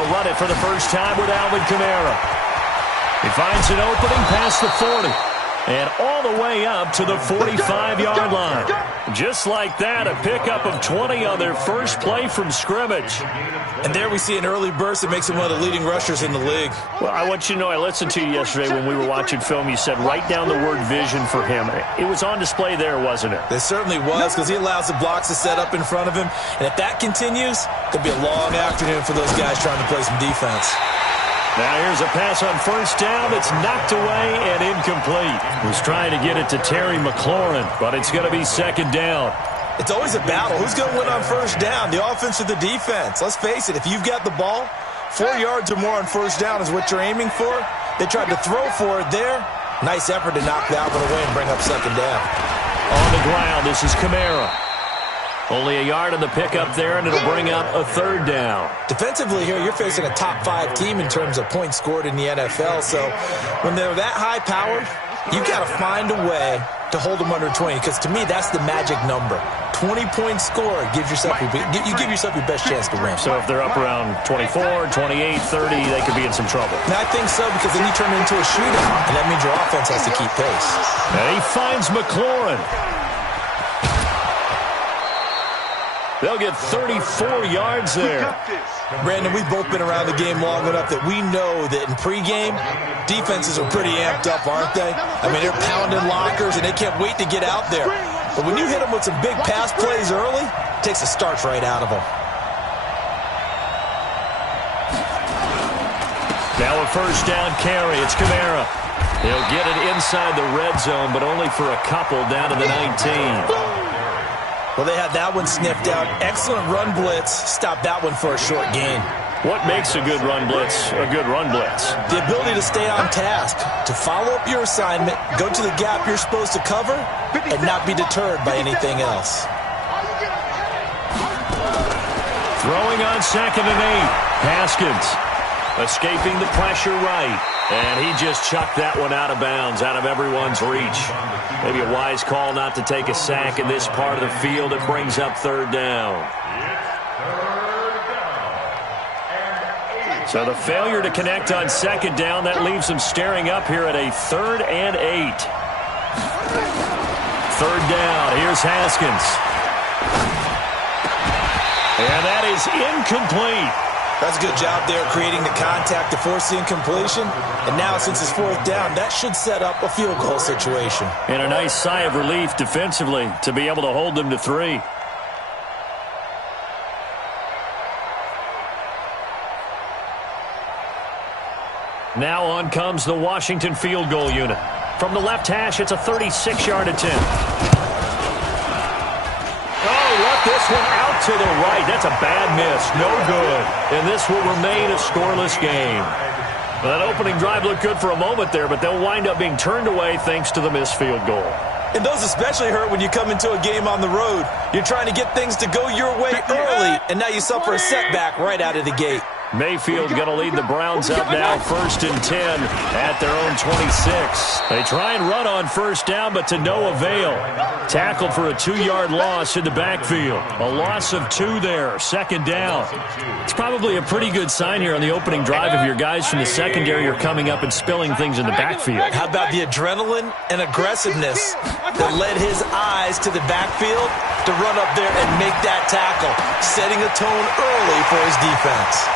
They'll run it for the first time with Alvin Kamara. He finds an opening past the 40. And all the way up to the 45-yard line. Just like that, a pickup of 20 on their first play from scrimmage. And there we see an early burst that makes him one of the leading rushers in the league. Well, I want you to know, I listened to you yesterday when we were watching film. You said write down the word vision for him. It was on display there, wasn't it? It certainly was, because he allows the blocks to set up in front of him. And if that continues, it could be a long afternoon for those guys trying to play some defense. Now here's a pass on first down. It's knocked away and incomplete. He's trying to get it to Terry McLaurin, but it's going to be second down. It's always a battle. Who's going to win on first down, the offense or the defense? Let's face it, if you've got the ball, 4 yards or more on first down is what you're aiming for. They tried to throw for it there. Nice effort to knock that one away and bring up second down. On the ground, this is Kamara. Only a yard on the pickup there, and it'll bring up a third down. Defensively here, you're facing a top-5 team in terms of points scored in the NFL. So when they're that high-powered, you've got to find a way to hold them under 20, because to me, that's the magic number. 20-point score gives yourself you give yourself your best chance to win. So if they're up around 24, 28, 30, they could be in some trouble. And I think so, because then you turn it into a shootout, and that means your offense has to keep pace. And he finds McLaurin. They'll get 34 yards there. Brandon, we've both been around the game long enough that we know that in pregame, defenses are pretty amped up, aren't they? I mean, they're pounding lockers, and they can't wait to get out there. But when you hit them with some big pass plays early, it takes the starch right out of them. Now a first down carry. It's Kamara. He'll get it inside the red zone, but only for a couple down to the 19. Well, they had that one sniffed out. Excellent run blitz. Stop that one for a short gain. What makes a good run blitz a good run blitz? The ability to stay on task, to follow up your assignment, go to the gap you're supposed to cover, and not be deterred by anything else. Throwing on 2nd and 8. Haskins escaping the pressure right. And he just chucked that one out of bounds, out of everyone's reach. Maybe a wise call not to take a sack in this part of the field. It brings up third down. So the failure to connect on second down, that leaves them staring up here at a 3rd and 8. Third down, here's Haskins. And that is incomplete. That's a good job there creating the contact to force the incompletion. And now, since it's 4th down, that should set up a field goal situation. And a nice sigh of relief defensively to be able to hold them to 3. Now on comes the Washington field goal unit. From the left hash, it's a 36-yard attempt. This one out to the right. That's a bad miss. No good. And this will remain a scoreless game. Well, that opening drive looked good for a moment there, but they'll wind up being turned away thanks to the missed field goal. And those especially hurt when you come into a game on the road. You're trying to get things to go your way early, and now you suffer a setback right out of the gate. Mayfield going to lead the Browns up now 1st and 10 at their own 26. They try and run on first down, but to no avail. Tackled for a 2-yard loss in the backfield. A loss of 2 there, 2nd down. It's probably a pretty good sign here on the opening drive if your guys from the secondary are coming up and spilling things in the backfield. How about the adrenaline and aggressiveness that led his eyes to the backfield to run up there and make that tackle, setting a tone early for his defense.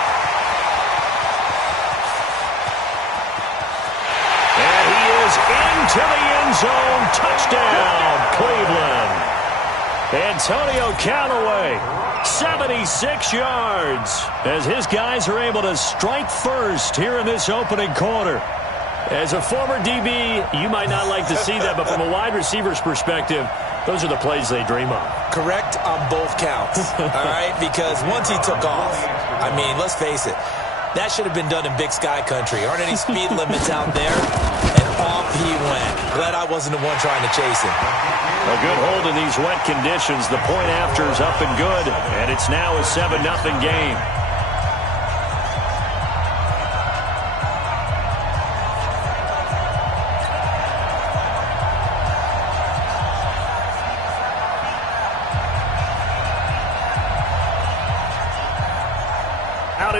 Into the end zone, touchdown, Cleveland. Antonio Callaway, 76 yards, as his guys are able to strike first here in this opening quarter. As a former DB, you might not like to see that, but from a wide receiver's perspective, those are the plays they dream of. Correct on both counts, all right? Because once he took off, I mean, let's face it, that should have been done in Big Sky Country. Aren't any speed limits out there? And off he went. Glad I wasn't the one trying to chase him. A good hold in these wet conditions. The point after is up and good. And it's now a 7-0 game.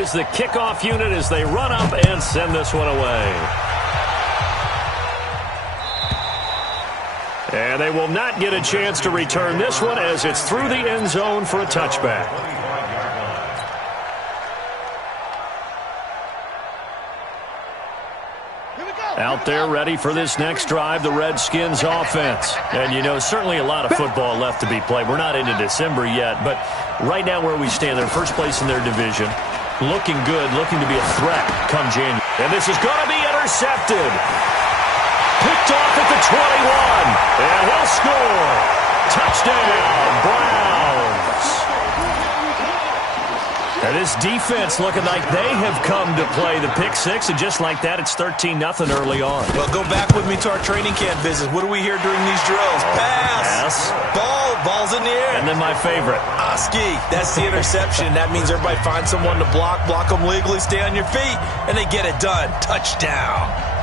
is the kickoff unit as they run up and send this one away. And they will not get a chance to return this one as it's through the end zone for a touchback. Out there ready for this next drive, the Redskins offense. And, you know, certainly a lot of football left to be played. We're not into December yet, but right now where we stand, they're first place in their division. Looking good, looking to be a threat come January. And this is going to be intercepted. Picked off at the 21. And he'll score. Touchdown, Browns. And this defense looking like they have come to play the pick six, and just like that, it's 13-0 early on. Well, go back with me to our training camp visits. What do we hear during these drills? Pass. Ball's in the air. And then my favorite. Oski, that's the interception. That means everybody finds someone to block them legally, stay on your feet, and they get it done. Touchdown.